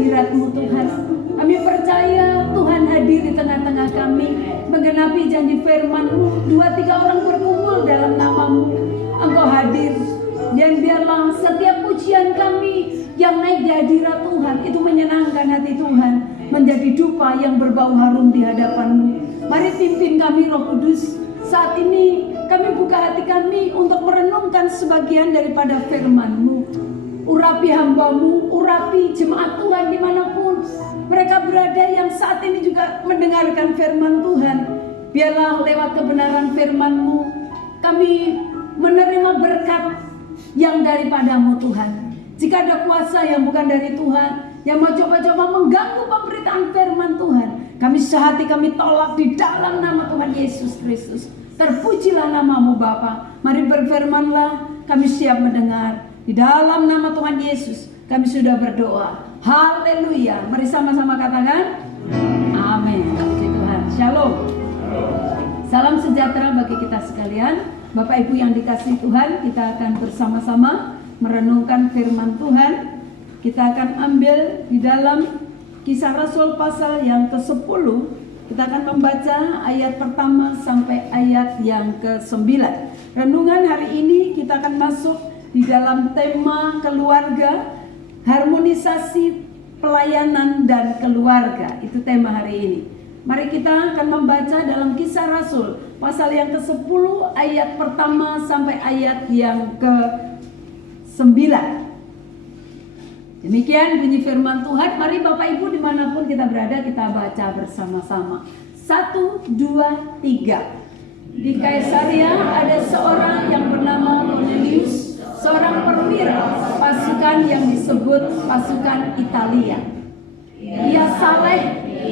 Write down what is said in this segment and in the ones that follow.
hadirat-Mu Tuhan. Kami percaya Tuhan hadir di tengah-tengah kami, menggenapi janji firman-Mu. 2-3 orang berkumpul dalam nama-Mu, Engkau hadir. Dan biarlah setiap pujian kami yang naik di hadirat Tuhan itu menyenangkan hati Tuhan, menjadi dupa yang berbau harum di hadapan-Mu. Mari pimpin kami Roh Kudus. Saat ini kami buka hati kami untuk merenungkan sebagian daripada firman-Mu. Urapi hamba-Mu, urapi jemaat Tuhan dimanapun mereka berada yang saat ini juga mendengarkan firman Tuhan. Biarlah lewat kebenaran firman-Mu kami menerima berkat yang daripada-Mu Tuhan. Jika ada kuasa yang bukan dari Tuhan, yang mau coba-coba mengganggu pemberitaan firman Tuhan, kami sehati kami tolak di dalam nama Tuhan Yesus Kristus. Terpujilah nama-Mu Bapa. Mari berfirmanlah, kami siap mendengar. Di dalam nama Tuhan Yesus kami sudah berdoa. Haleluya. Mari sama-sama katakan amin. Puji Tuhan. Shalom. Salam sejahtera bagi kita sekalian. Bapak Ibu yang dikasihi Tuhan, kita akan bersama-sama merenungkan firman Tuhan. Kita akan ambil di dalam Kisah Rasul pasal yang ke-10. Kita akan membaca ayat pertama sampai ayat yang ke-9. Renungan hari ini kita akan masuk di dalam tema keluarga, harmonisasi pelayanan dan keluarga. Itu tema hari ini. Mari kita akan membaca dalam Kisah Rasul pasal yang ke-10 ayat pertama sampai ayat yang ke-9. Demikian bunyi firman Tuhan. Mari Bapak Ibu dimanapun kita berada, kita baca bersama-sama. 1, 2, 3. Di Kaisarea ada seorang yang bernama Cornelius, seorang perwira pasukan yang disebut pasukan Italia. Ia saleh,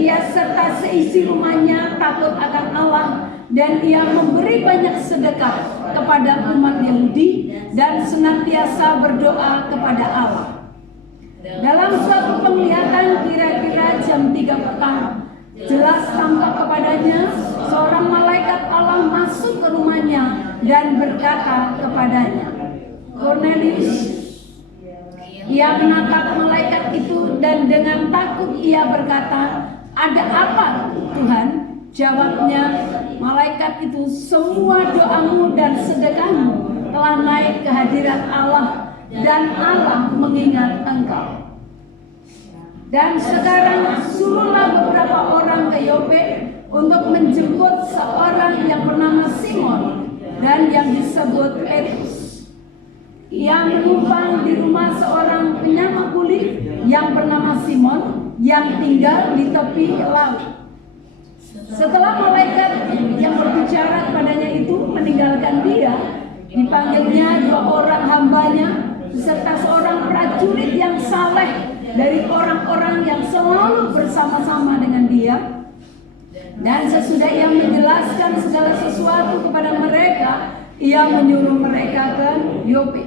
ia serta seisi rumahnya takut akan Allah, dan ia memberi banyak sedekah kepada umat Yahudi dan senantiasa berdoa kepada Allah. Dalam suatu penglihatan kira-kira jam 3 petang, jelas tampak kepadanya seorang malaikat Allah masuk ke rumahnya dan berkata kepadanya, Cornelius. Ia menatap malaikat itu dan dengan takut ia berkata, ada apa Tuhan? Jawabnya malaikat itu, semua doamu dan sedekahmu telah naik ke hadirat Allah dan Allah mengingat engkau. Dan sekarang suruhlah beberapa orang ke Yope untuk menjemput seorang yang bernama Simon dan yang disebut Petrus. Ia menumpang di rumah seorang penyamak kulit yang bernama Simon yang tinggal di tepi laut. Setelah malaikat yang berbicara kepadanya itu meninggalkan dia, dipanggilnya 2 orang hambanya serta seorang prajurit yang saleh dari orang-orang yang selalu bersama-sama dengan dia. Dan sesudah ia menjelaskan segala sesuatu kepada mereka, ia menyuruh mereka ke Yope.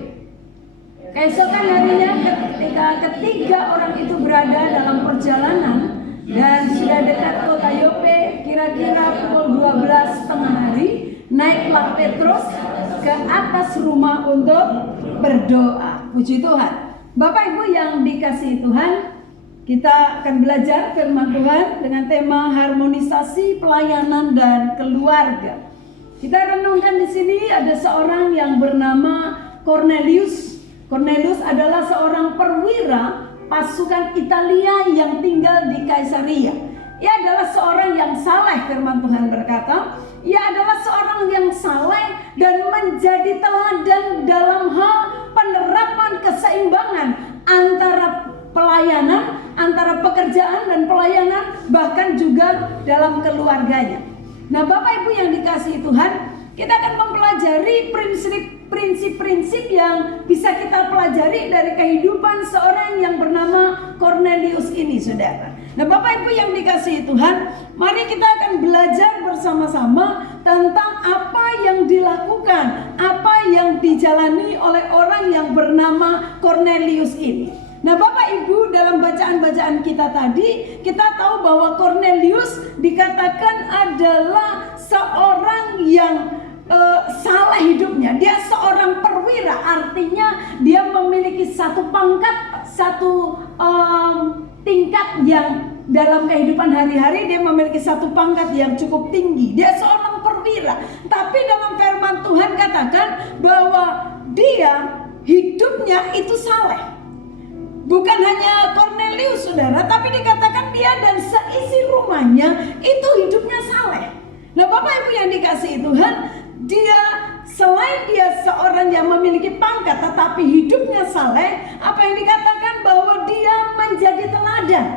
Keesokan harinya ketika ketiga orang itu berada dalam perjalanan dan sudah dekat kota Yope, kira-kira pukul 12 tengah hari, naiklah Petrus ke atas rumah untuk berdoa. Puji Tuhan. Bapak Ibu yang dikasihi Tuhan, kita akan belajar firman Tuhan dengan tema harmonisasi pelayanan dan keluarga. Kita renungkan di sini ada seorang yang bernama Cornelius. Cornelius adalah seorang perwira pasukan Italia yang tinggal di Kaisarea. Ia adalah seorang yang saleh, firman Tuhan berkata. Ia adalah seorang yang saleh dan menjadi teladan dalam hal penerapan keseimbangan antara pelayanan, antara pekerjaan dan pelayanan, bahkan juga dalam keluarganya. Nah, Bapak Ibu yang dikasihi Tuhan, kita akan mempelajari prinsip-prinsip yang bisa kita pelajari dari kehidupan seorang yang bernama Cornelius ini, saudara. Nah, Bapak Ibu yang dikasihi Tuhan, mari kita akan belajar bersama-sama tentang apa yang dilakukan, apa yang dijalani oleh orang yang bernama Cornelius ini. Nah, Bapak Ibu, dalam bacaan-bacaan kita tadi, kita tahu bahwa Cornelius dikatakan adalah seorang yang saleh hidupnya. Dia seorang perwira, artinya dia memiliki satu pangkat, satu tingkat tingkat yang dalam kehidupan hari-hari dia memiliki satu pangkat yang cukup tinggi. Dia seorang perwira. Tapi dalam firman Tuhan katakan bahwa dia hidupnya itu saleh. Bukan hanya Kornelius, saudara, tapi dikatakan dia dan seisi rumahnya itu hidupnya saleh. Nah, Bapak Ibu yang dikasihi Tuhan, dia selain dia seorang yang memiliki pangkat tetapi hidupnya saleh, apa yang dikatakan bahwa dia menjadi teladan.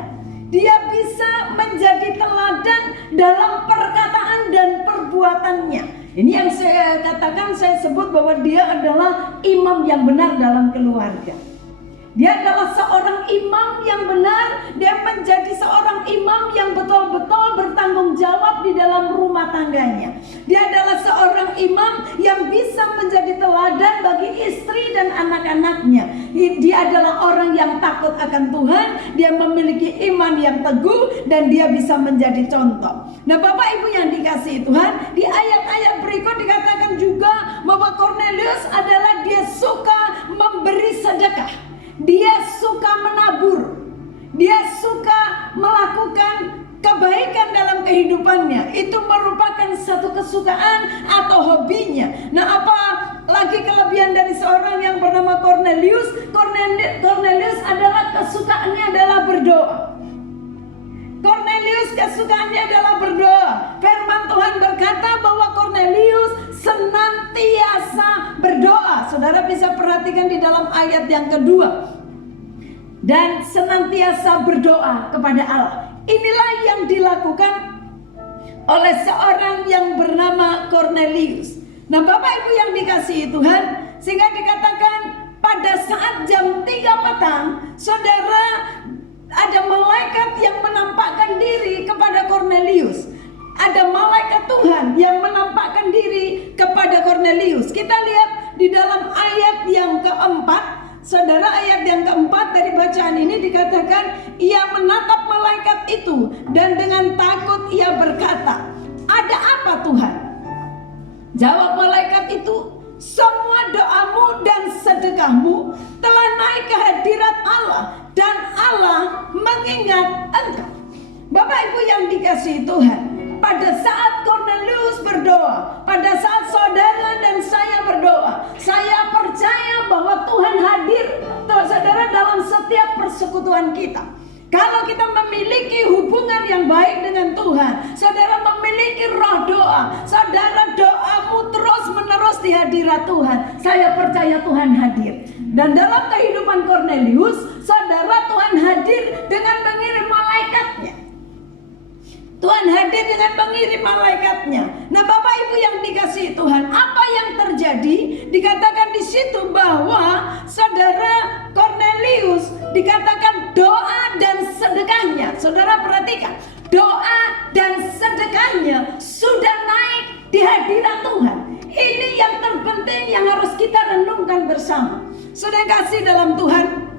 Dia bisa menjadi teladan dalam perkataan dan perbuatannya. Ini yang saya katakan, saya sebut bahwa dia adalah imam yang benar dalam keluarga. Dia adalah seorang imam yang benar. Dia menjadi seorang imam yang betul-betul bertanggung jawab di dalam rumah tangganya. Dia adalah seorang imam yang bisa menjadi teladan bagi istri dan anak-anaknya. Dia adalah orang yang takut akan Tuhan. Dia memiliki iman yang teguh dan dia bisa menjadi contoh. Nah, Bapak Ibu yang dikasihi Tuhan, di ayat-ayat berikut dikatakan juga bahwa Kornelius adalah dia suka memberi sedekah. Dia suka menabur. Dia suka melakukan kebaikan dalam kehidupannya. Itu merupakan satu kesukaan atau hobinya. Nah, apa lagi kelebihan dari seorang yang bernama Kornelius? Kornelius adalah kesukaannya adalah berdoa. Kornelius kesukaannya adalah berdoa. Firman Tuhan berkata bahwa Kornelius senantiasa berdoa. Saudara bisa perhatikan di dalam ayat yang kedua. Dan senantiasa berdoa kepada Allah. Inilah yang dilakukan oleh seorang yang bernama Kornelius. Nah, Bapak Ibu yang dikasihi Tuhan, sehingga dikatakan pada saat jam 3 petang, saudara, ada malaikat yang menampakkan diri kepada Kornelius. Ada malaikat Tuhan yang menampakkan diri kepada Kornelius. Kita lihat di dalam ayat yang keempat. Saudara, ayat yang keempat dari bacaan ini dikatakan, ia menatap malaikat itu dan dengan takut ia berkata, ada apa Tuhan? Jawab malaikat itu, semua doamu dan sedekahmu telah naik ke hadirat Allah dan Allah mengingat engkau. Bapak Ibu yang dikasihi Tuhan, pada saat Kornelius berdoa, pada saat saudara dan saya berdoa, saya percaya bahwa Tuhan hadir, saudara, dalam setiap persekutuan kita. Kalau kita memiliki hubungan yang baik dengan Tuhan, saudara memiliki roh doa, saudara doamu terus menerus di hadirat Tuhan, saya percaya Tuhan hadir. Dan dalam kehidupan Kornelius, saudara, Tuhan hadir dengan mengirim malaikatnya. Tuhan hadir dengan mengirim malaikatnya. Nah, Bapak Ibu yang dikasihi Tuhan, apa yang terjadi? Dikatakan di situ bahwa saudara Kornelius dikatakan doa dan sedekahnya. Saudara perhatikan, doa dan sedekahnya sudah naik di hadirat Tuhan. Ini yang terpenting yang harus kita renungkan bersama. Saudara kasih dalam Tuhan,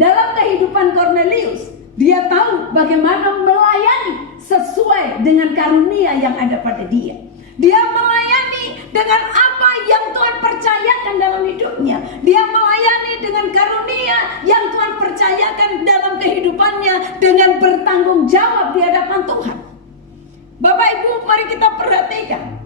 dalam kehidupan Kornelius, dia tahu bagaimana melayani sesuai dengan karunia yang ada pada dia. Dia melayani dengan apa yang Tuhan percayakan dalam hidupnya. Dia melayani dengan karunia yang Tuhan percayakan dalam kehidupannya, dengan bertanggung jawab di hadapan Tuhan. Bapak Ibu, mari kita perhatikan.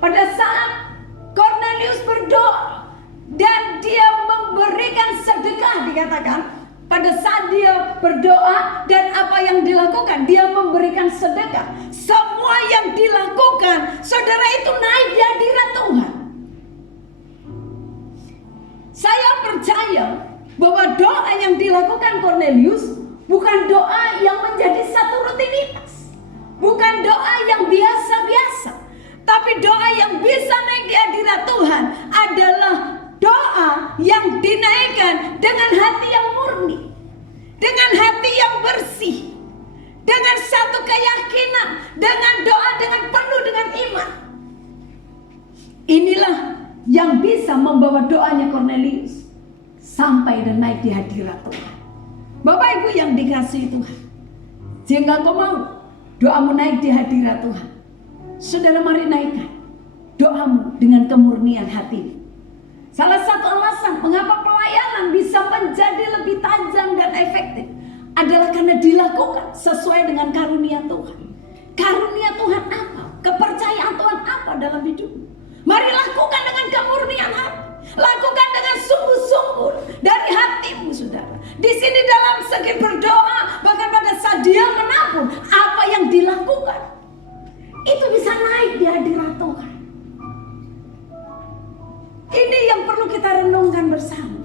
Pada saat Kornelius berdoa dan dia memberikan sedekah, dikatakan pada saat dia berdoa dan apa yang dilakukan, dia memberikan sedekah. Semua yang dilakukan, saudara, itu naik di hadirat Tuhan. Saya percaya bahwa doa yang dilakukan Kornelius bukan doa yang menjadi satu rutinitas, bukan doa yang biasa-biasa, tapi doa yang bisa naik di hadirat Tuhan adalah doa yang dinaikkan dengan hati yang murni, dengan hati yang bersih, dengan satu keyakinan, dengan doa dengan penuh dengan iman. Inilah yang bisa membawa doanya Kornelius sampai dan naik di hadirat Tuhan. Bapak Ibu yang dikasihi Tuhan, jika engkau mau doamu naik di hadirat Tuhan, saudara, mari naikkan doamu dengan kemurnian hati. Salah satu alasan mengapa pelayanan bisa menjadi lebih tajam dan efektif adalah karena dilakukan sesuai dengan karunia Tuhan. Karunia Tuhan apa? Kepercayaan Tuhan apa dalam hidupmu? Mari lakukan dengan kemurnian hati. Lakukan dengan sungguh-sungguh dari hatimu, saudara. Di sini dalam segi berdoa, bahkan pada saat dia menabur, apa yang dilakukan itu bisa naik di hadirat Tuhan. Ini yang perlu kita renungkan bersama,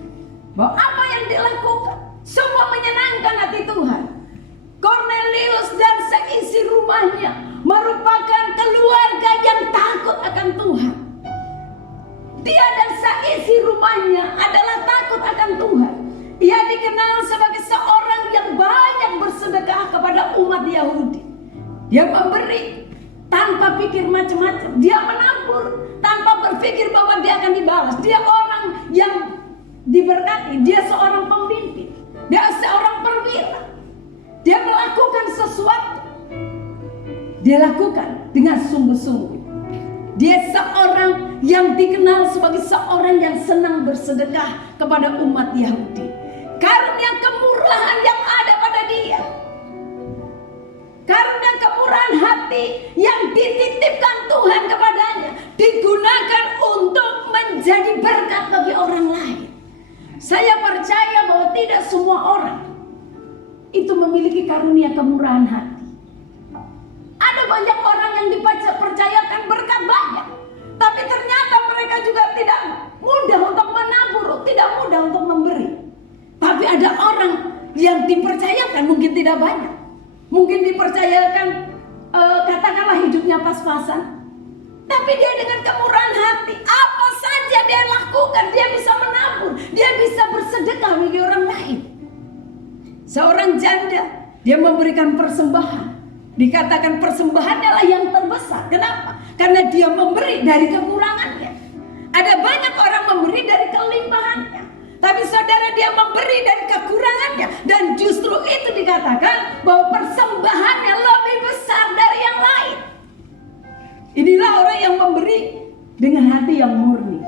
bahwa apa yang dilakukan semua menyenangkan hati Tuhan. Cornelius dan seisi rumahnya merupakan keluarga yang takut akan Tuhan. Dia dan seisi rumahnya adalah takut akan Tuhan. Ia dikenal sebagai seorang yang banyak bersedekah kepada umat Yahudi. Dia memberi tanpa pikir macam-macam. Dia menabur tanpa berpikir bahwa dia akan dibalas. Dia orang yang diberkati. Dia seorang pemimpin. Dia seorang perwira. Dia melakukan sesuatu. Dia lakukan dengan sungguh-sungguh. Dia seorang yang dikenal sebagai seorang yang senang bersedekah kepada umat Yahudi. Karunia kemurahan yang ada pada dia, karunia kemurahan hati yang dititipkan Tuhan kepadanya, digunakan untuk menjadi berkat bagi orang lain. Saya percaya bahwa tidak semua orang itu memiliki karunia kemurahan hati. Ada banyak orang yang dipercayakan berkat banyak, tapi ternyata mereka juga tidak mudah untuk menabur, tidak mudah untuk memberi. Tapi ada orang yang dipercayakan mungkin tidak banyak, mungkin dipercayakan katakanlah hidupnya pas-pasan, tapi dia dengan kemurahan hati, apa saja dia lakukan, dia bisa menabur, dia bisa bersedekah bagi orang lain. Seorang janda, dia memberikan persembahan. Dikatakan persembahannya lah yang terbesar. Kenapa? Karena dia memberi dari kekurangannya. Ada banyak orang memberi dari kelimpahannya, tapi saudara, dia memberi dari kekurangannya. Dan justru itu dikatakan bahwa persembahannya lebih besar dari yang lain. Inilah orang yang memberi dengan hati yang murni.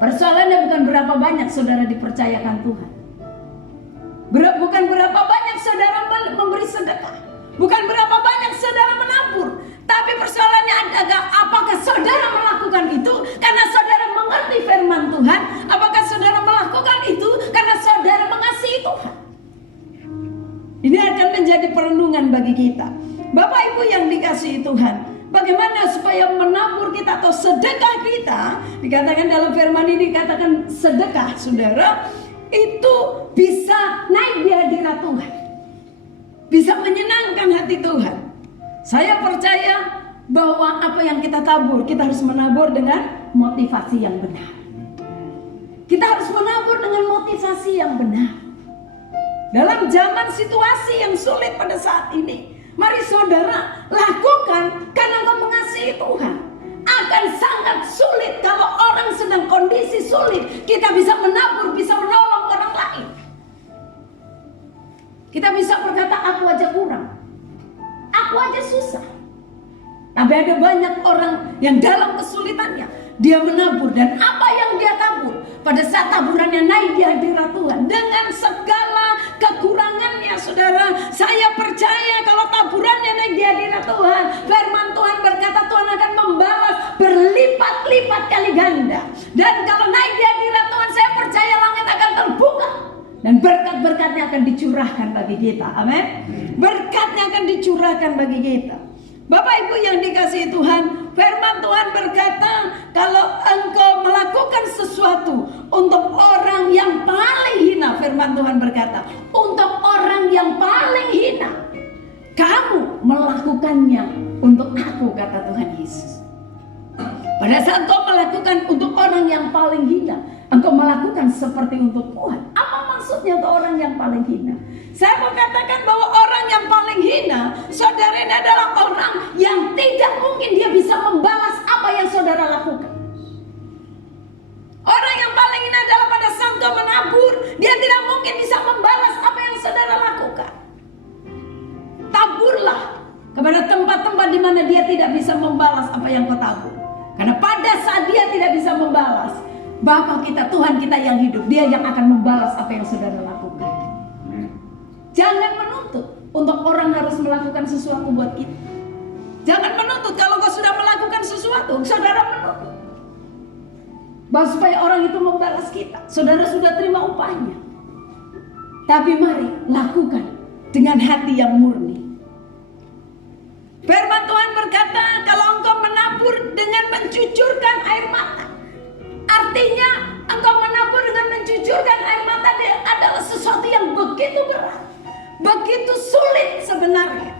Persoalannya bukan berapa banyak saudara dipercayakan Tuhan, bukan berapa banyak saudara memberi sedekah, bukan berapa banyak saudara menabur, tapi persoalannya adalah apakah saudara melakukan itu karena saudara mengerti firman Tuhan, apakah saudara melakukan itu karena saudara mengasihi Tuhan. Ini akan menjadi perenungan bagi kita. Bapak Ibu yang dikasihi Tuhan, bagaimana supaya menabur kita atau sedekah kita, dikatakan dalam firman ini, dikatakan sedekah saudara itu bisa naik di hadirat Tuhan, bisa menyenangkan hati Tuhan. Saya percaya bahwa apa yang kita tabur, kita harus menabur dengan motivasi yang benar. Kita harus menabur dengan motivasi yang benar. Dalam zaman situasi yang sulit pada saat ini, mari saudara lakukan karena engkau mengasihi Tuhan. Akan sangat sulit kalau orang sedang kondisi sulit, kita bisa menabur, bisa menolong orang lain. Kita bisa berkata, aku aja kurang, aku aja susah. Tapi ada banyak orang yang dalam kesulitannya, dia menabur, dan apa yang dia tabur, pada saat taburannya naik di hadirat Tuhan dengan segala kekurangannya, saudara, saya percaya kalau taburannya naik di hadirat Tuhan, firman Tuhan berkata Tuhan akan membalas berlipat-lipat kali ganda. Dan kalau naik di hadirat Tuhan, saya percaya langit akan terbuka dan berkat-berkatnya akan dicurahkan bagi kita. Amin. Berkatnya akan dicurahkan bagi kita. Bapak Ibu yang dikasihi Tuhan, firman Tuhan berkata, kalau engkau melakukan sesuatu untuk orang yang paling hina, firman Tuhan berkata, untuk orang yang paling hina, kamu melakukannya untuk aku, kata Tuhan Yesus. Pada saat engkau melakukan untuk orang yang paling hina, engkau melakukan seperti untuk Tuhan. Apa maksudnya untuk orang yang paling hina? Saya mau katakan bahwa orang yang paling hina, saudara, ini adalah orang yang tidak mungkin dia bisa membalas apa yang saudara lakukan. Orang yang paling hina adalah pada saat engkau menabur, dia tidak mungkin bisa membalas apa yang saudara lakukan. Taburlah kepada tempat-tempat di mana dia tidak bisa membalas apa yang kau tabur. Karena pada saat dia tidak bisa membalas, Bapa kita, Tuhan kita yang hidup, dia yang akan membalas apa yang saudara lakukan. Jangan menuntut untuk orang harus melakukan sesuatu buat kita. Jangan menuntut. Kalau kau sudah melakukan sesuatu, saudara menuntut bahwa supaya orang itu membalas kita. Saudara sudah terima upahnya. Tapi mari lakukan dengan hati yang murni. Firman Tuhan berkata, kalau engkau menabur dengan mencucurkan air mata, artinya engkau menabur dengan mencucurkan air mata adalah sesuatu yang begitu berat, begitu sulit sebenarnya.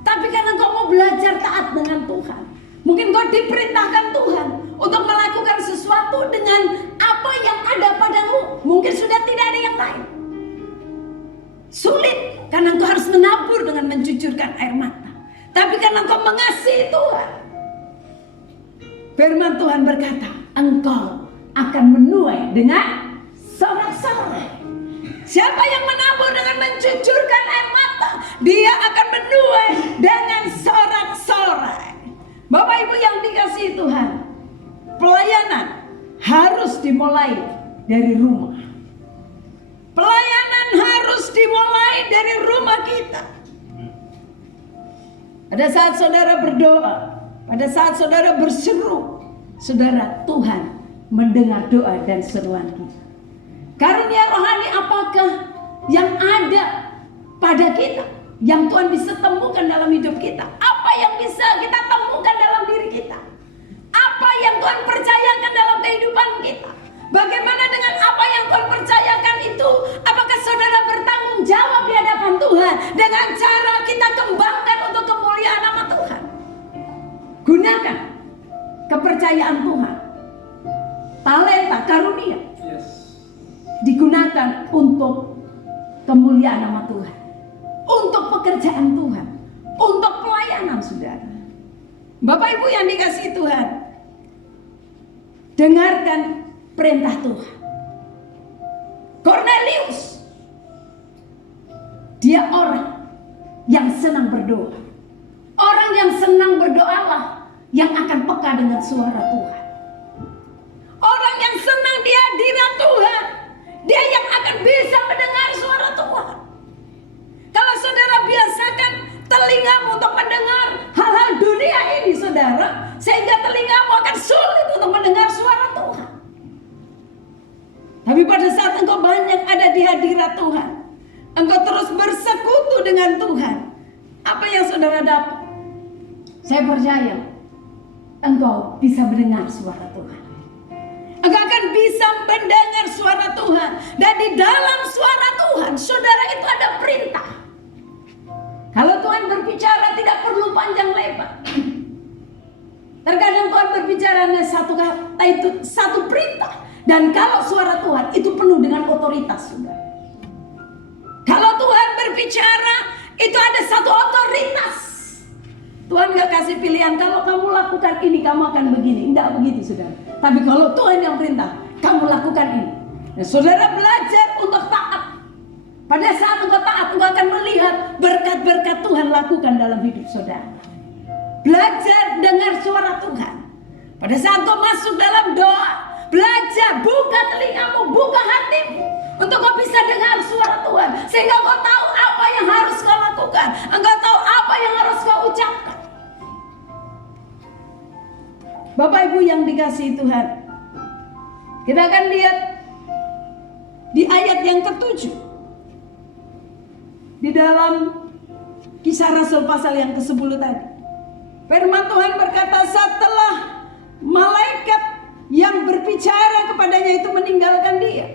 Tapi karena engkau mau belajar taat dengan Tuhan, mungkin kau diperintahkan Tuhan untuk melakukan sesuatu dengan apa yang ada padamu. Mungkin sudah tidak ada yang lain. Sulit karena engkau harus menabur dengan mencucurkan air mata. Tapi karena engkau mengasihi Tuhan, firman Tuhan berkata, engkau akan menuai dengan sorak-sorai. Siapa yang menabur dengan mencucurkan air mata, dia akan menuai dengan sorak-sorai. Bapak Ibu yang dikasihi Tuhan, pelayanan harus dimulai dari rumah. Pelayanan harus dimulai dari rumah kita. Pada saat saudara berdoa, pada saat saudara berseru, saudara, Tuhan mendengar doa dan seruan kita. Karunia rohani apakah yang ada pada kita, yang Tuhan bisa temukan dalam hidup kita? Apa yang bisa kita temukan dalam diri kita? Apa yang Tuhan percayakan dalam kehidupan kita? Bagaimana dengan apa yang Tuhan percayakan itu? Apakah saudara bertanggung jawab di hadapan Tuhan dengan cara kita kembangkan untuk kemuliaan nama Tuhan? Gunakan kepercayaan Tuhan, talenta, karunia, digunakan untuk kemuliaan nama Tuhan, untuk pekerjaan Tuhan, untuk pelayanan saudara. Bapak Ibu yang dikasihi Tuhan, dengarkan perintah Tuhan. Cornelius, dia orang yang senang berdoa. Orang yang senang berdoalah yang akan peka dengan suara Tuhan. Orang yang senang di hadirat Tuhan, dia yang akan bisa mendengar suara Tuhan. Kalau saudara biasakan telingamu untuk mendengar hal-hal dunia ini saudara, sehingga telingamu akan sulit untuk mendengar suara Tuhan. Tapi pada saat engkau banyak ada di hadirat Tuhan, engkau terus bersekutu dengan Tuhan, apa yang saudara dapat? Saya percaya engkau bisa mendengar suara Tuhan. Engkau akan bisa mendengar suara Tuhan. Dan di dalam suara Tuhan, saudara, itu ada perintah. Kalau Tuhan berbicara tidak perlu panjang lebar. Terkadang Tuhan berbicara hanya satu kata, itu satu perintah. Dan kalau suara Tuhan itu penuh dengan otoritas, saudara. Kalau Tuhan berbicara itu ada satu otoritas. Tuhan gak kasih pilihan, kalau kamu lakukan ini kamu akan begini. Tidak begitu saudara. Tapi kalau Tuhan yang perintah, kamu lakukan ini. Nah, saudara belajar untuk taat. Pada saat engkau taat, engkau akan melihat berkat-berkat Tuhan lakukan dalam hidup saudara. Belajar dengar suara Tuhan. Pada saat engkau masuk dalam doa, belajar, buka telingamu, buka hatimu, untuk kau bisa dengar suara Tuhan. Sehingga kau tahu apa yang harus kau lakukan. Engkau tahu apa yang harus kau ucapkan. Bapak Ibu yang dikasihi Tuhan, kita akan lihat di ayat yang ke-7 di dalam Kisah Rasul pasal yang ke-10 tadi. Firman Tuhan berkata, setelah malaikat yang berbicara kepadanya itu meninggalkan dia,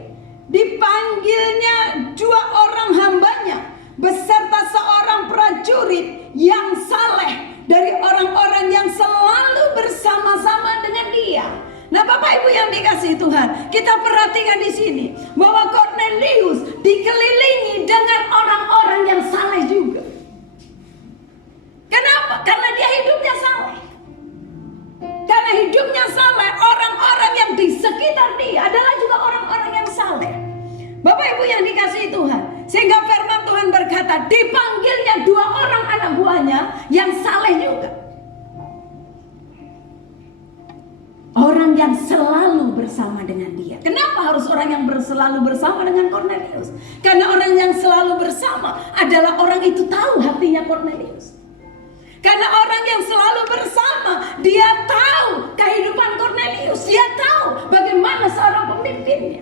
dipanggilnya 2 orang hambanya beserta seorang prajurit yang saleh dari orang-orang yang selalu bersama-sama dengan dia. Nah, Bapak Ibu yang dikasihi Tuhan, kita perhatikan di sini bahwa Cornelius dikelilingi dengan orang-orang yang saleh juga. Kenapa? Karena dia hidupnya saleh. Karena hidupnya saleh, orang-orang yang di sekitar dia adalah juga orang-orang yang saleh. Bapak Ibu yang dikasihi Tuhan, sehingga firman Tuhan berkata, dipanggilnya 2 orang anak buahnya yang saleh juga. Orang yang selalu bersama dengan dia. Kenapa harus orang yang selalu bersama dengan Kornelius? Karena orang yang selalu bersama adalah orang itu tahu hatinya Kornelius. Karena orang yang selalu bersama, dia tahu kehidupan Kornelius. Dia tahu bagaimana seorang pemimpinnya.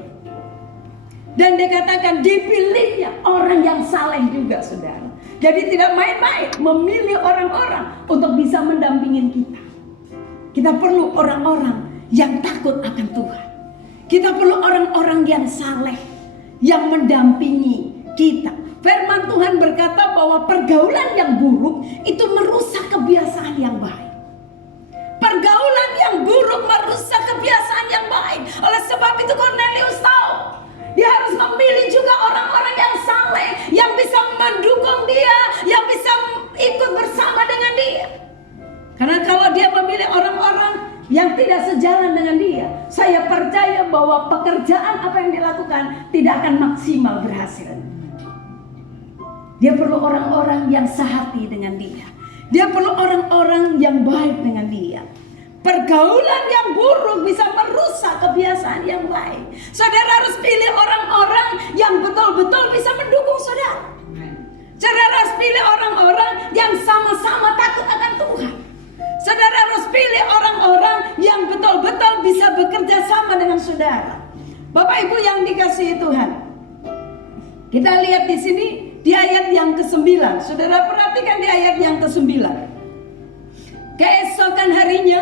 Dan dikatakan dipilihnya orang yang saleh juga, saudara. Jadi tidak main-main memilih orang-orang untuk bisa mendampingin kita. Kita perlu orang-orang yang takut akan Tuhan. Kita perlu orang-orang yang saleh, yang mendampingi kita. Firman Tuhan berkata bahwa pergaulan yang buruk itu merusak kebiasaan yang baik. Pergaulan yang buruk merusak kebiasaan yang baik. Oleh sebab itu Kornelius tahu dia harus memilih juga orang-orang yang saleh, yang bisa mendukung dia, yang bisa ikut bersama dengan dia. Karena kalau dia memilih orang-orang yang tidak sejalan dengan dia, saya percaya bahwa pekerjaan apa yang dilakukan tidak akan maksimal berhasil. Dia perlu orang-orang yang sehati dengan dia. Dia perlu orang-orang yang baik dengan dia. Pergaulan yang buruk bisa merusak kebiasaan yang baik. Saudara harus pilih orang-orang yang betul-betul bisa mendukung saudara. Saudara harus pilih orang-orang yang sama-sama takut akan Tuhan. Saudara harus pilih orang-orang yang betul-betul bisa bekerja sama dengan saudara. Bapak Ibu yang dikasihi Tuhan, kita lihat di sini di ayat yang ke-9. Saudara perhatikan di ayat yang ke-9. Keesokan harinya,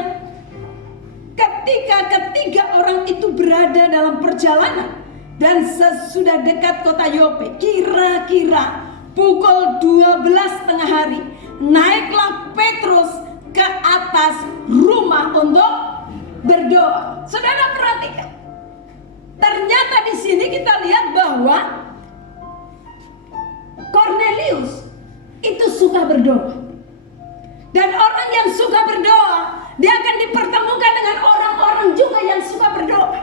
ketika ketiga orang itu berada dalam perjalanan dan sesudah dekat kota Yope, kira-kira pukul 12 tengah hari, naiklah Petrus ke atas rumah untuk berdoa. Saudara perhatikan, ternyata di sini kita lihat bahwa Kornelius itu suka berdoa. Dan orang yang suka berdoa, dia akan dipertemukan dengan orang-orang juga yang suka berdoa.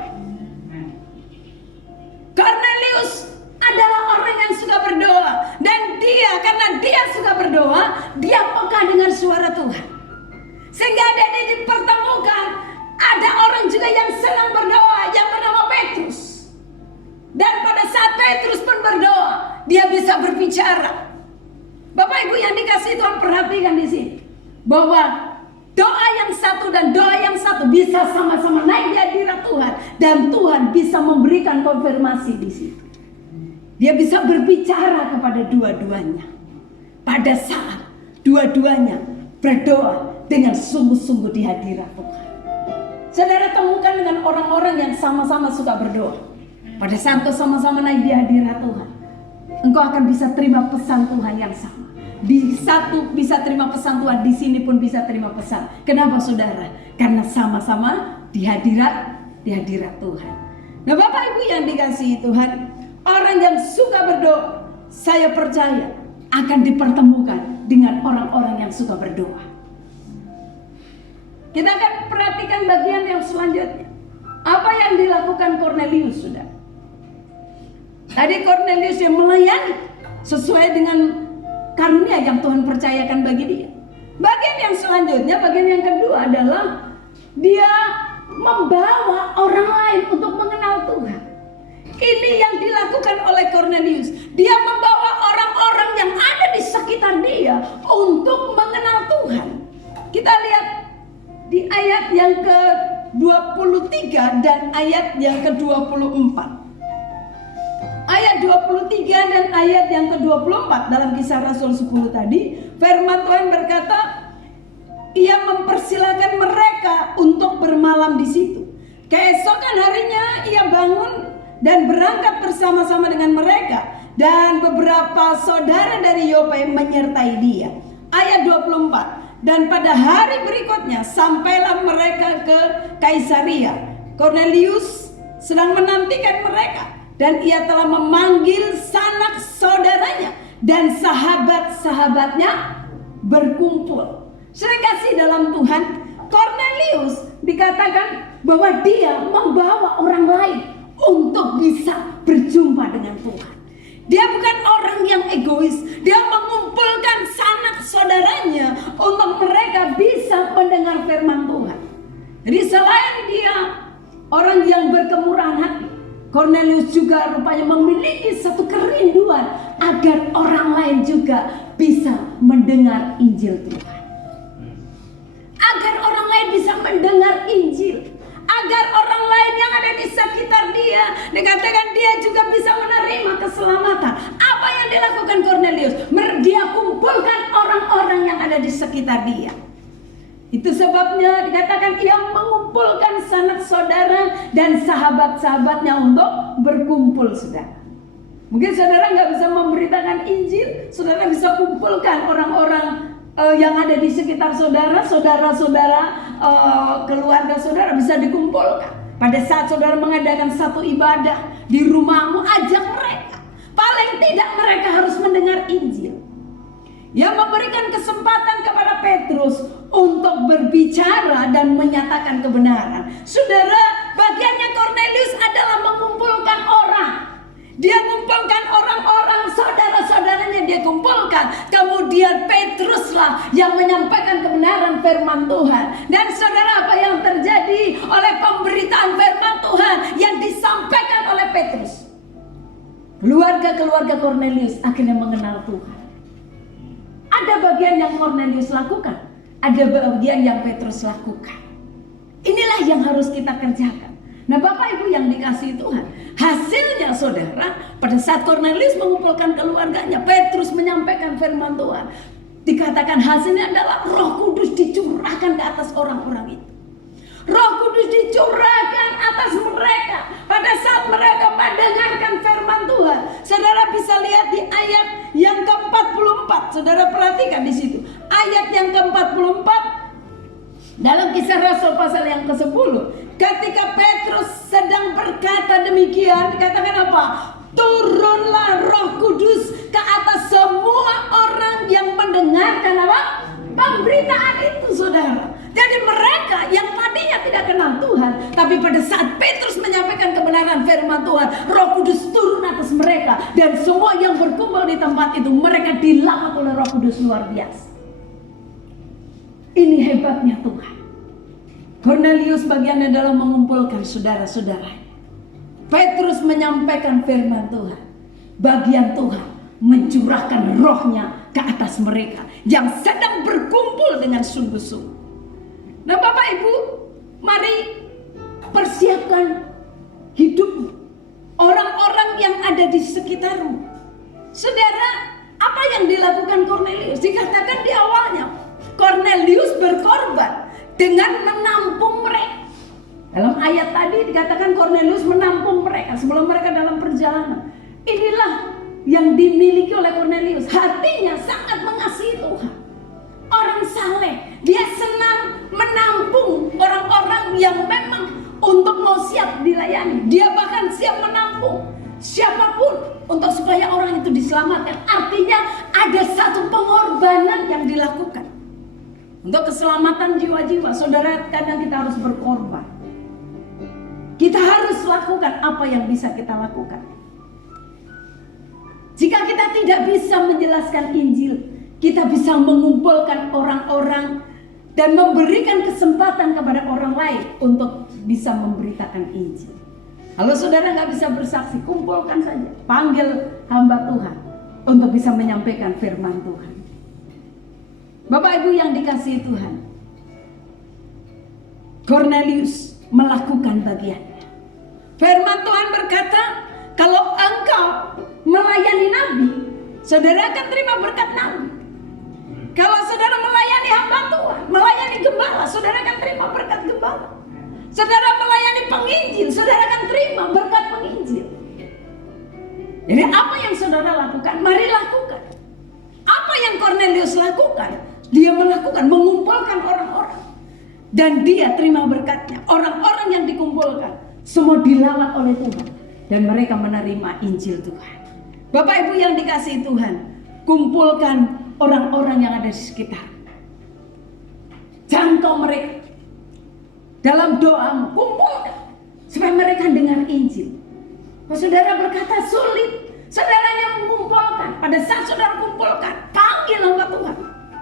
Kornelius adalah orang yang suka berdoa. Dan dia, karena dia suka berdoa, dia peka dengan suara Tuhan. Sehingga dia dipertemukan, ada orang juga yang senang berdoa, yang bernama Petrus. Dan pada saat Petrus pun berdoa, dia bisa berbicara. Bapak Ibu yang dikasihi Tuhan, perhatikan di sini bahwa doa yang satu dan doa yang satu bisa sama-sama naik di hadirat Tuhan, dan Tuhan bisa memberikan konfirmasi di situ. Dia bisa berbicara kepada dua-duanya pada saat dua-duanya berdoa dengan sungguh-sungguh di hadirat Tuhan. Saudara temukan dengan orang-orang yang sama-sama suka berdoa. Pada saat kau sama-sama naik di hadirat Tuhan, engkau akan bisa terima pesan Tuhan yang sama. Di satu bisa terima pesan Tuhan, di sini pun bisa terima pesan. Kenapa saudara? Karena sama-sama di hadirat Tuhan. Nah Bapak Ibu yang dikasihi Tuhan, orang yang suka berdoa, saya percaya akan dipertemukan dengan orang-orang yang suka berdoa. Kita akan perhatikan bagian yang selanjutnya. Apa yang dilakukan Kornelius, saudara? Tadi Kornelius yang melayani sesuai dengan karunia yang Tuhan percayakan bagi dia. Bagian yang selanjutnya, bagian yang kedua adalah dia membawa orang lain untuk mengenal Tuhan. Ini yang dilakukan oleh Kornelius. Dia membawa orang-orang yang ada di sekitar dia untuk mengenal Tuhan. Kita lihat di ayat yang ke-23 dan ayat yang ke-24. Ayat 23 dan ayat yang ke-24 dalam Kisah Rasul 10 tadi, firman Tuhan berkata, ia mempersilakan mereka untuk bermalam di situ. Keesokan harinya ia bangun dan berangkat bersama-sama dengan mereka, dan beberapa saudara dari Yope menyertai dia. Ayat 24, dan pada hari berikutnya sampailah mereka ke Kaisaria. Kornelius sedang menantikan mereka, dan ia telah memanggil sanak saudaranya dan sahabat-sahabatnya berkumpul. Saudara kasih dalam Tuhan, Kornelius dikatakan bahwa dia membawa orang lain untuk bisa berjumpa dengan Tuhan. Dia bukan orang yang egois. Dia mengumpulkan sanak saudaranya untuk mereka bisa mendengar firman Tuhan. Jadi selain dia Cornelius juga rupanya memiliki satu kerinduan agar orang lain juga bisa mendengar Injil Tuhan. Agar orang lain bisa mendengar Injil. Agar orang lain yang ada di sekitar dia, dikatakan dia juga bisa menerima keselamatan. Apa yang dilakukan Cornelius? Dia kumpulkan orang-orang yang ada di sekitar dia. Itu sebabnya dikatakan ia mengumpulkan sanak saudara dan sahabat-sahabatnya untuk berkumpul, saudara. Mungkin saudara nggak bisa memberitakan Injil, saudara bisa kumpulkan orang-orang yang ada di sekitar saudara, saudara-saudara, keluarga saudara bisa dikumpulkan. Pada saat saudara mengadakan satu ibadah di rumahmu, ajak mereka. Paling tidak mereka harus mendengar Injil. Yang memberikan kesempatan kepada Petrus untuk berbicara dan menyatakan kebenaran. Saudara, bagiannya Cornelius adalah mengumpulkan orang. Dia kumpulkan orang-orang, saudara-saudaranya dia kumpulkan. Kemudian Petruslah yang menyampaikan kebenaran firman Tuhan. Dan saudara, apa yang terjadi oleh pemberitaan firman Tuhan yang disampaikan oleh Petrus? Keluarga-keluarga Cornelius akhirnya mengenal Tuhan. Ada bagian yang Cornelius lakukan, ada bagian yang Petrus lakukan. Inilah yang harus kita kerjakan. Nah, Bapak Ibu yang dikasihi Tuhan, hasilnya saudara, pada saat Cornelius mengumpulkan keluarganya, Petrus menyampaikan firman Tuhan, dikatakan hasilnya adalah Roh Kudus dicurahkan ke atas orang-orang itu. Roh Kudus dicurahkan atas mereka pada saat mereka mendengarkan firman Tuhan. Saudara bisa lihat di ayat yang ke-44. Saudara perhatikan di situ. Ayat yang ke-44 dalam Kisah Rasul pasal yang ke-10. Ketika Petrus sedang berkata demikian, dikatakan apa? Turunlah Roh Kudus ke atas semua orang yang mendengarkan apa? Pemberitaan itu, saudara. Jadi mereka yang tadinya tidak kenal Tuhan, tapi pada saat Petrus menyampaikan kebenaran firman Tuhan, Roh Kudus turun atas mereka. Dan semua yang berkumpul di tempat itu, mereka dilawat oleh Roh Kudus luar biasa. Ini hebatnya Tuhan. Cornelius bagiannya adalah mengumpulkan saudara-saudara. Petrus menyampaikan firman Tuhan. Bagian Tuhan mencurahkan rohnya ke atas mereka yang sedang berkumpul dengan sungguh-sungguh. Nah, Bapak Ibu, mari persiapkan hidupmu, orang-orang yang ada di sekitarmu. Saudara, apa yang dilakukan Cornelius? Dikatakan di awalnya, Cornelius berkorban dengan menampung mereka. Dalam ayat tadi dikatakan Cornelius menampung mereka sebelum mereka dalam perjalanan. Inilah yang dimiliki oleh Cornelius. Hatinya sangat mengasihi Tuhan. Orang saleh, dia senang menampung orang-orang yang memang untuk mau siap dilayani. Dia bahkan siap menampung siapapun untuk supaya orang itu diselamatkan. Artinya ada satu pengorbanan yang dilakukan untuk keselamatan jiwa-jiwa. Saudara, kadang kita harus berkorban. Kita harus lakukan apa yang bisa kita lakukan. Jika kita tidak bisa menjelaskan Injil, kita bisa mengumpulkan orang-orang dan memberikan kesempatan kepada orang lain untuk bisa memberitakan Injil. Kalau saudara nggak bisa bersaksi, kumpulkan saja, panggil hamba Tuhan untuk bisa menyampaikan firman Tuhan. Bapak Ibu yang dikasihi Tuhan, Cornelius melakukan bagiannya. Firman Tuhan berkata, kalau engkau melayani nabi, saudara akan terima berkat nabi. Kalau saudara melayani hamba Tuhan, melayani gembala, saudara akan terima berkat gembala. Saudara melayani penginjil, saudara akan terima berkat penginjil. Jadi apa yang saudara lakukan, mari lakukan. Apa yang Cornelius lakukan? Dia melakukan, mengumpulkan orang-orang. Dan dia terima berkatnya. Orang-orang yang dikumpulkan, semua dilawat oleh Tuhan. Dan mereka menerima Injil Tuhan. Bapak Ibu yang dikasihi Tuhan, kumpulkan orang-orang yang ada di sekitar. Jangkau mereka. Dalam doamu, kumpulkan. Supaya mereka dengar Injil. Kalau saudara berkata sulit, saudaranya mengumpulkan. Pada saat saudara kumpulkan, panggil hamba Tuhan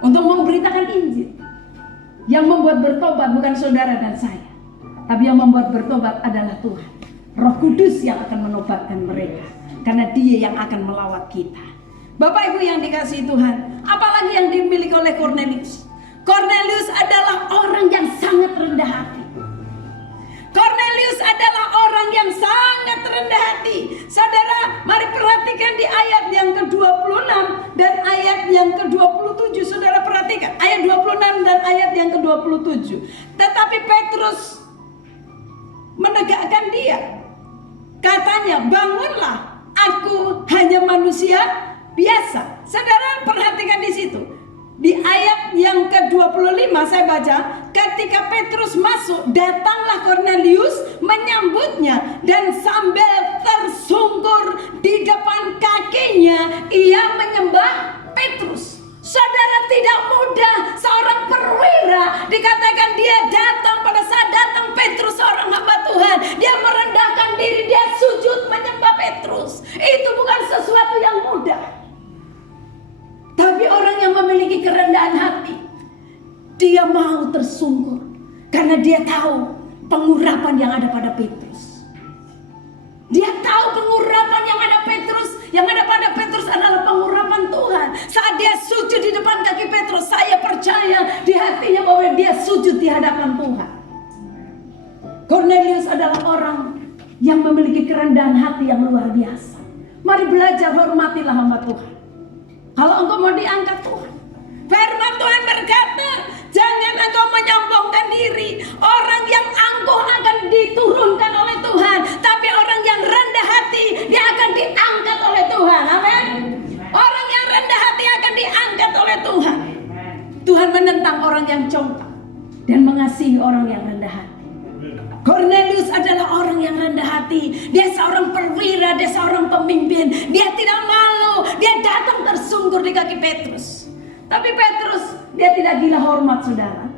untuk memberitakan Injil. Yang membuat bertobat bukan saudara dan saya, tapi yang membuat bertobat adalah Tuhan. Roh Kudus yang akan menobatkan mereka, karena Dia yang akan melawat kita. Bapak Ibu yang dikasihi Tuhan, apalagi yang dimiliki oleh Cornelius? Cornelius adalah orang yang sangat rendah hati. Cornelius adalah orang yang sangat rendah hati. Saudara, mari perhatikan di ayat yang ke-26 dan ayat yang ke-27. Saudara perhatikan ayat 26 dan ayat yang ke-27. Tetapi Petrus menegakkan dia. Katanya, bangunlah, aku hanya manusia biasa. Saudara perhatikan di situ. Di ayat yang ke-25 saya baca, ketika Petrus masuk, datanglah Cornelius menyambutnya dan sambil tersungkur di depan kakinya, ia menyembah Petrus. Saudara, tidak mudah seorang perwira dikatakan dia datang. Pada saat datang Petrus, seorang hamba Tuhan, dia merendahkan diri, dia sujud menyembah Petrus. Itu bukan sesuatu yang mudah. Tapi orang yang memiliki kerendahan hati, dia mau tersungkur karena dia tahu pengurapan yang ada pada Petrus. Dia tahu pengurapan yang ada pada Petrus adalah pengurapan Tuhan. Saat dia sujud di depan kaki Petrus, saya percaya di hatinya bahwa dia sujud di hadapan Tuhan. Cornelius adalah orang yang memiliki kerendahan hati yang luar biasa. Mari belajar, hormatilah hamba Tuhan. Kalau engkau mau diangkat Tuhan, firman Tuhan berkata, jangan engkau menyombongkan diri. Orang yang angkuh akan diturunkan oleh Tuhan, tapi orang yang rendah hati, dia akan diangkat oleh Tuhan. Amin. Orang yang rendah hati akan diangkat oleh Tuhan. Tuhan menentang orang yang congkak dan mengasihi orang yang rendah hati. Cornelius adalah orang yang rendah hati. Dia seorang perwira, dia seorang pemimpin. Dia tidak malu, dia datang tersungkur di kaki Petrus. Tapi Petrus, dia tidak gila hormat, saudara.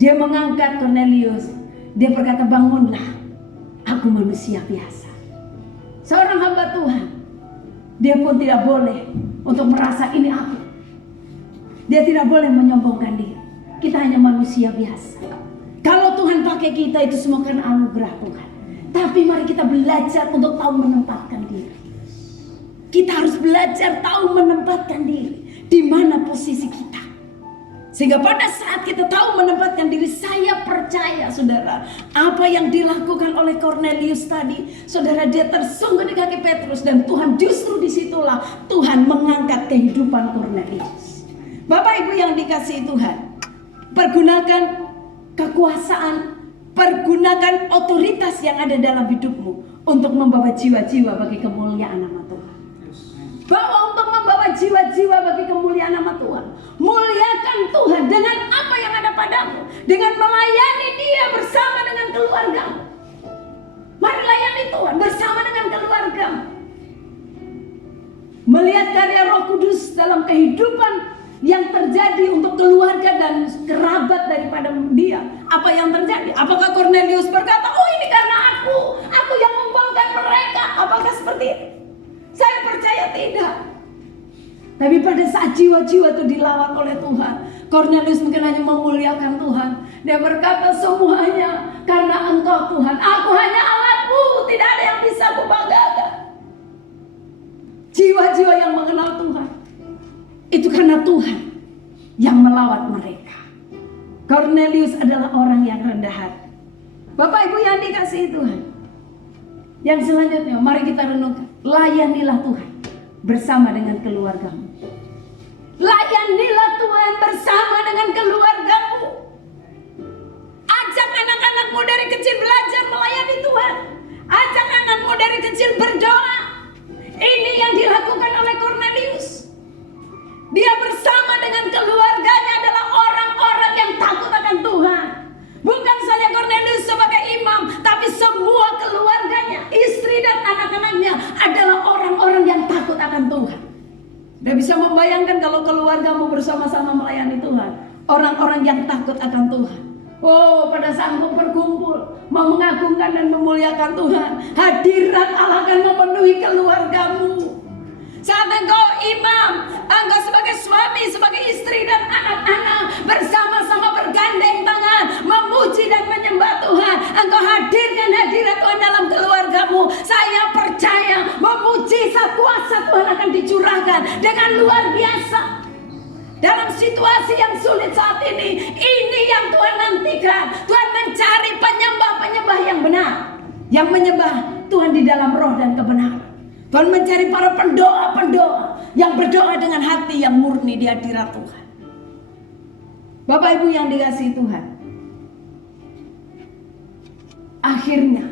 Dia mengangkat Cornelius. Dia berkata, bangunlah, aku manusia biasa. Seorang hamba Tuhan, dia pun tidak boleh untuk merasa ini aku. Dia tidak boleh menyombongkan diri. Kita hanya manusia biasa. Kalau Tuhan pakai kita, itu semua karena anugerah Tuhan. Tapi mari kita belajar untuk tahu menempatkan diri. Kita harus belajar tahu menempatkan diri. Di mana posisi kita. Sehingga pada saat kita tahu menempatkan diri, saya percaya saudara, apa yang dilakukan oleh Cornelius tadi, saudara, dia tersungkur di kaki Petrus. Dan Tuhan justru disitulah Tuhan mengangkat kehidupan Cornelius. Bapak Ibu yang dikasihi Tuhan, pergunakan kekuasaan, pergunakan otoritas yang ada dalam hidupmu untuk membawa jiwa-jiwa bagi kemuliaan nama Tuhan. Bahwa untuk membawa jiwa-jiwa bagi kemuliaan nama Tuhan, muliakan Tuhan dengan apa yang ada padamu, dengan melayani Dia bersama dengan keluargamu. Mari layani Tuhan bersama dengan keluargamu. Melihat karya Roh Kudus dalam kehidupan yang terjadi untuk keluarga dan kerabat daripada dia. Apa yang terjadi? Apakah Cornelius berkata, oh ini karena aku yang membuangkan mereka? Apakah seperti itu? Saya percaya tidak. Tapi pada saat jiwa-jiwa itu dilawat oleh Tuhan, Cornelius mungkin hanya memuliakan Tuhan. Dia berkata, semuanya karena Engkau Tuhan. Aku hanya alatmu, tidak ada yang bisa kubanggakan. Jiwa-jiwa yang mengenal Tuhan, itu karena Tuhan yang melawat mereka. Cornelius adalah orang yang rendah hati. Bapak Ibu yang dikasihi Tuhan, yang selanjutnya mari kita renungkan. Layanilah Tuhan bersama dengan keluargamu. Layanilah Tuhan bersama dengan keluargamu. Ajak anak-anakmu dari kecil belajar melayani Tuhan. Ajak anakmu dari kecil berdoa. Ini yang dilakukan oleh Cornelius. Dia bersama dengan keluarganya adalah orang-orang yang takut akan Tuhan. Bukan saja Cornelius sebagai imam, tapi semua keluarganya, istri dan anak-anaknya adalah orang-orang yang takut akan Tuhan. Dia bisa membayangkan kalau keluargamu bersama-sama melayani Tuhan, orang-orang yang takut akan Tuhan. Oh, pada saat engkau berkumpul, mau mengagungkan dan memuliakan Tuhan, hadirat Allah akan memenuhi keluargamu. Saat engkau imam, engkau sebagai suami, sebagai istri dan anak-anak bersama-sama bergandeng tangan, memuji dan menyembah Tuhan, Engkau hadirkan hadirat Tuhan dalam keluargamu. Saya percaya mujizat kuasa Tuhan akan dicurahkan dengan luar biasa. Dalam situasi yang sulit saat ini yang Tuhan nantikan. Tuhan mencari penyembah-penyembah yang benar, yang menyembah Tuhan di dalam roh dan kebenaran. Tuhan mencari para pendoa-pendoa yang berdoa dengan hati yang murni di hadirat Tuhan. Bapak Ibu yang dikasihi Tuhan, akhirnya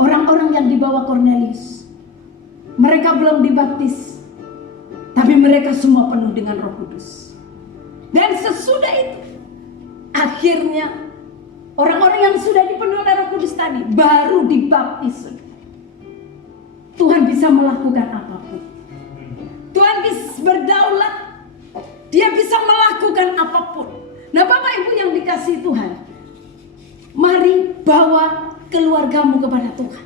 orang-orang yang dibawa Kornelius, mereka belum dibaptis, tapi mereka semua penuh dengan Roh Kudus. Dan sesudah itu, akhirnya orang-orang yang sudah dipenuhi oleh Roh Kudus tadi baru dibaptis. Tuhan bisa melakukan apapun. Tuhan bisa berdaulat. Dia bisa melakukan apapun. Nah, Bapak Ibu yang dikasihi Tuhan, mari bawa keluargamu kepada Tuhan.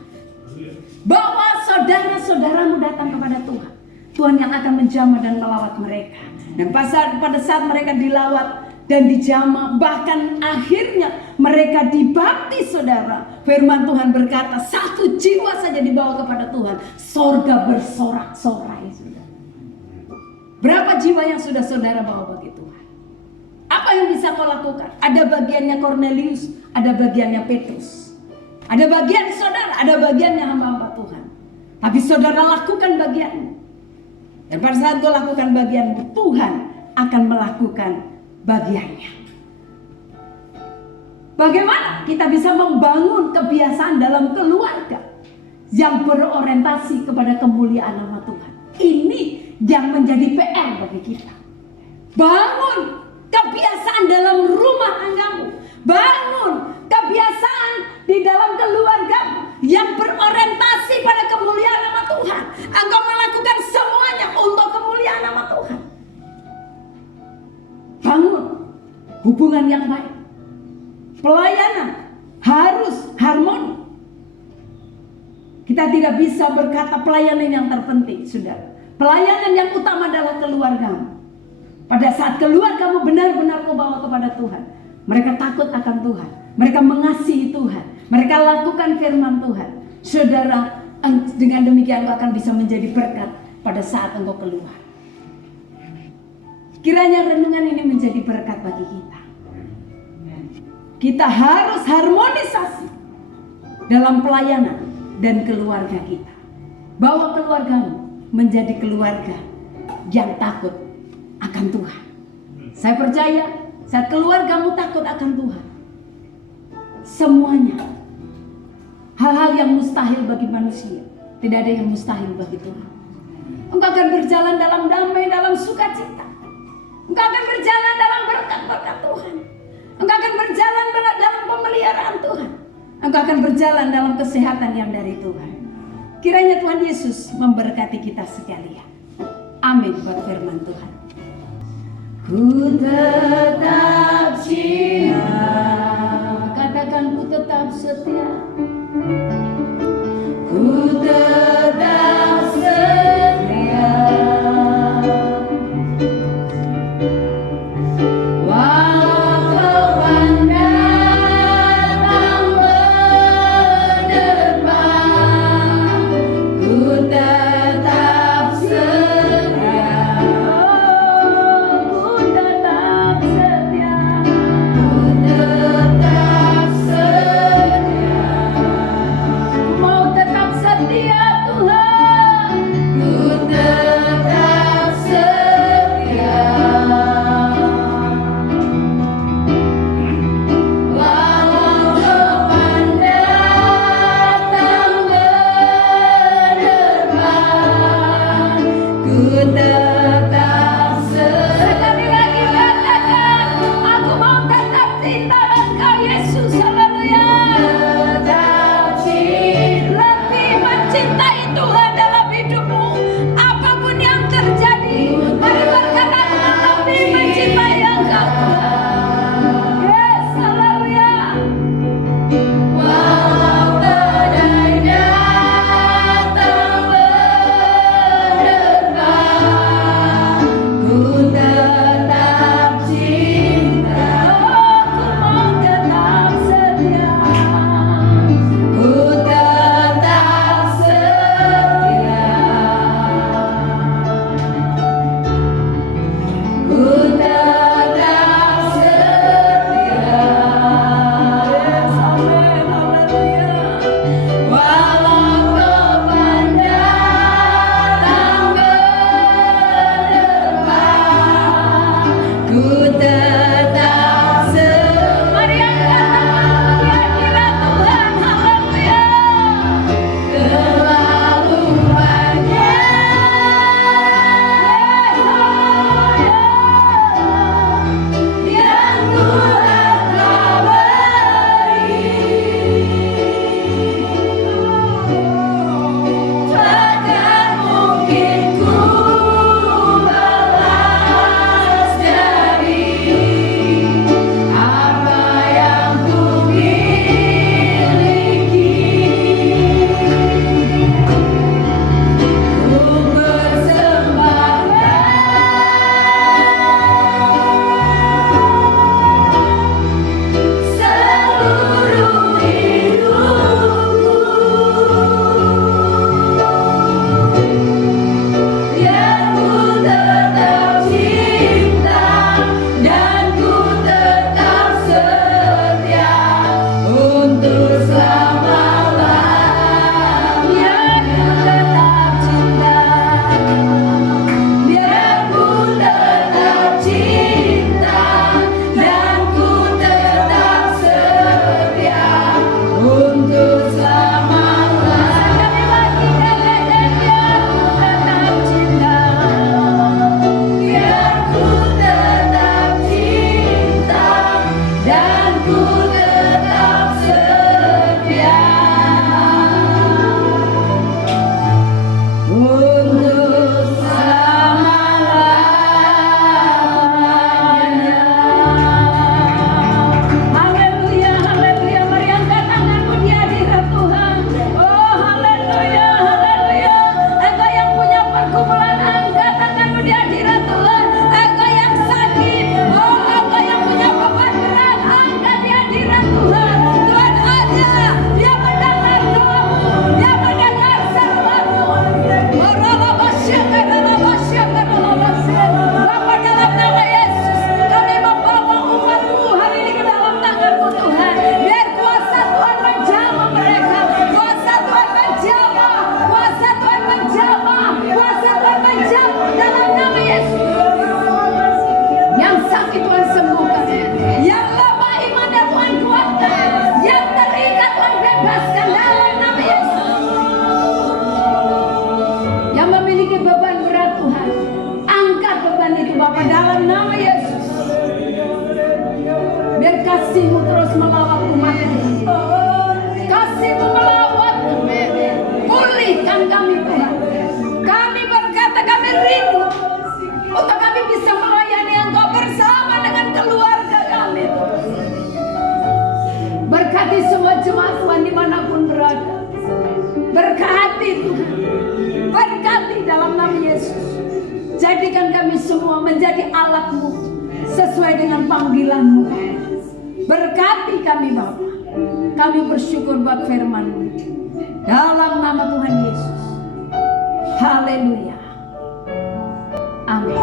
Bawa saudara-saudaramu datang kepada Tuhan. Tuhan yang akan menjamah dan melawat mereka. Dan pada saat mereka dilawat dan dijamah, bahkan akhirnya mereka dibaptis, saudara. Firman Tuhan berkata, 1 jiwa saja dibawa kepada Tuhan, sorga bersorak-sorai. Berapa jiwa yang sudah saudara bawa bagi Tuhan? Apa yang bisa kau lakukan? Ada bagiannya Kornelius, ada bagiannya Petrus, ada bagian saudara, ada bagiannya hamba-hamba Tuhan. Tapi saudara lakukan bagianmu. Dan pada saat kau lakukan bagianmu, Tuhan akan melakukan bagiannya. Bagaimana kita bisa membangun kebiasaan dalam keluarga yang berorientasi kepada kemuliaan nama Tuhan? Ini yang menjadi PR bagi kita. Bangun kebiasaan dalam rumah tanggamu. Bangun kebiasaan di dalam keluargamu yang berorientasi pada kemuliaan nama Tuhan. Engkau melakukan semuanya untuk kemuliaan nama Tuhan. Bangun hubungan yang baik. Pelayanan harus harmoni. Kita tidak bisa berkata pelayanan yang terpenting, saudara. Pelayanan yang utama adalah keluargamu. Pada saat keluargamu benar-benar kau bawa kepada Tuhan, mereka takut akan Tuhan, mereka mengasihi Tuhan, mereka lakukan firman Tuhan. Saudara, dengan demikian engkau akan bisa menjadi berkat pada saat engkau keluar. Kiranya renungan ini menjadi berkat bagi kita. Kita harus harmonisasi dalam pelayanan dan keluarga kita. Bawa keluargamu menjadi keluarga yang takut akan Tuhan. Saya percaya saat keluargamu takut akan Tuhan, semuanya hal-hal yang mustahil bagi manusia, tidak ada yang mustahil bagi Tuhan. Engkau akan berjalan dalam damai, dalam sukacita. Engkau akan berjalan dalam berkat-berkat Tuhan. Engkau akan berjalan dalam pemeliharaan Tuhan. Engkau akan berjalan dalam kesehatan yang dari Tuhan. Kiranya Tuhan Yesus memberkati kita sekalian. Amin buat firman Tuhan. Ku tetap cinta, katakan ku tetap setia. Ku tetap setia. Mau tetap setia. golongan itu Bapa, dalam nama Yesus. Biar kasih-Mu terus melawat umat-Mu. Kasih-Mu melawat, pulihkan kami Tuhan. Kami berkata kami rindu untuk kami bisa melayani Engkau bersama dengan keluarga kami. Berkati semua jemaat Tuhan dimanapun berada. Berkati Tuhan. Berkati dalam nama Yesus. Jadikan kami semua menjadi alat-Mu sesuai dengan panggilan-Mu. Berkati kami Bapa. Kami bersyukur buat firman-Mu. Dalam nama Tuhan Yesus. Haleluya. Amin.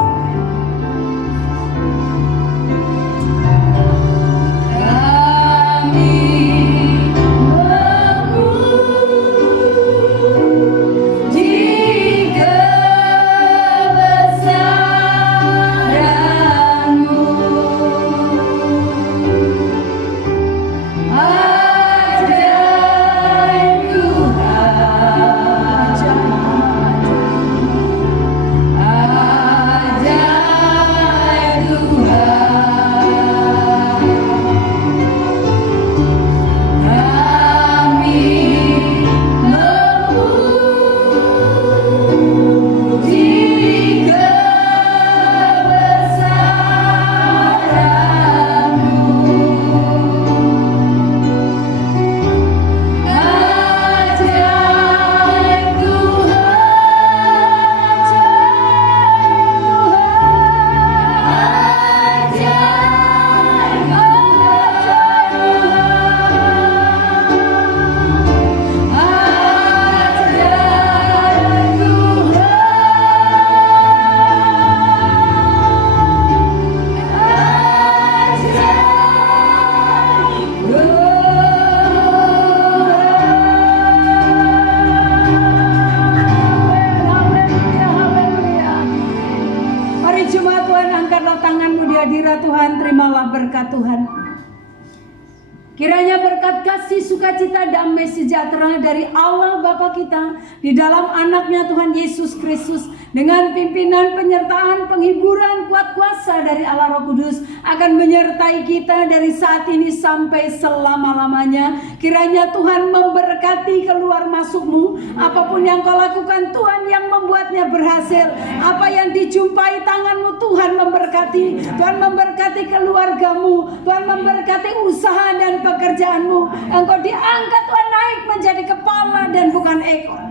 Kiranya berkat kasih, sukacita, damai sejahtera dari Allah Bapa kita di dalam anaknya Tuhan Yesus Kristus, dengan pimpinan, penyertaan, penghiburan, kuat kuasa dari Allah Roh Kudus akan menyertai kita dari saat ini sampai selama-lamanya. Kiranya Tuhan memberkati keluar masukmu, apapun yang kau lakukan Tuhan yang membuatnya berhasil. Apa yang dijumpai tanganmu Tuhan memberkati. Tuhan memberkati keluargamu, Tuhan memberkati usaha dan pekerjaanmu. Engkau diangkat Tuhan naik menjadi kepala dan bukan ekor.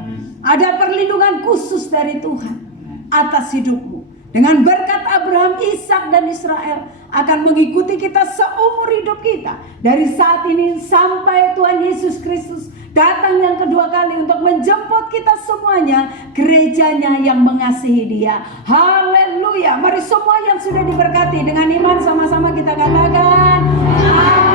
Ada perlindungan khusus dari Tuhan atas hidupmu. Dengan berkat Abraham, Ishak dan Israel akan mengikuti kita seumur hidup kita, dari saat ini sampai Tuhan Yesus Kristus datang yang kedua kali untuk menjemput kita semuanya, gerejanya yang mengasihi Dia. Haleluya. Mari semua yang sudah diberkati dengan iman sama-sama kita katakan amin.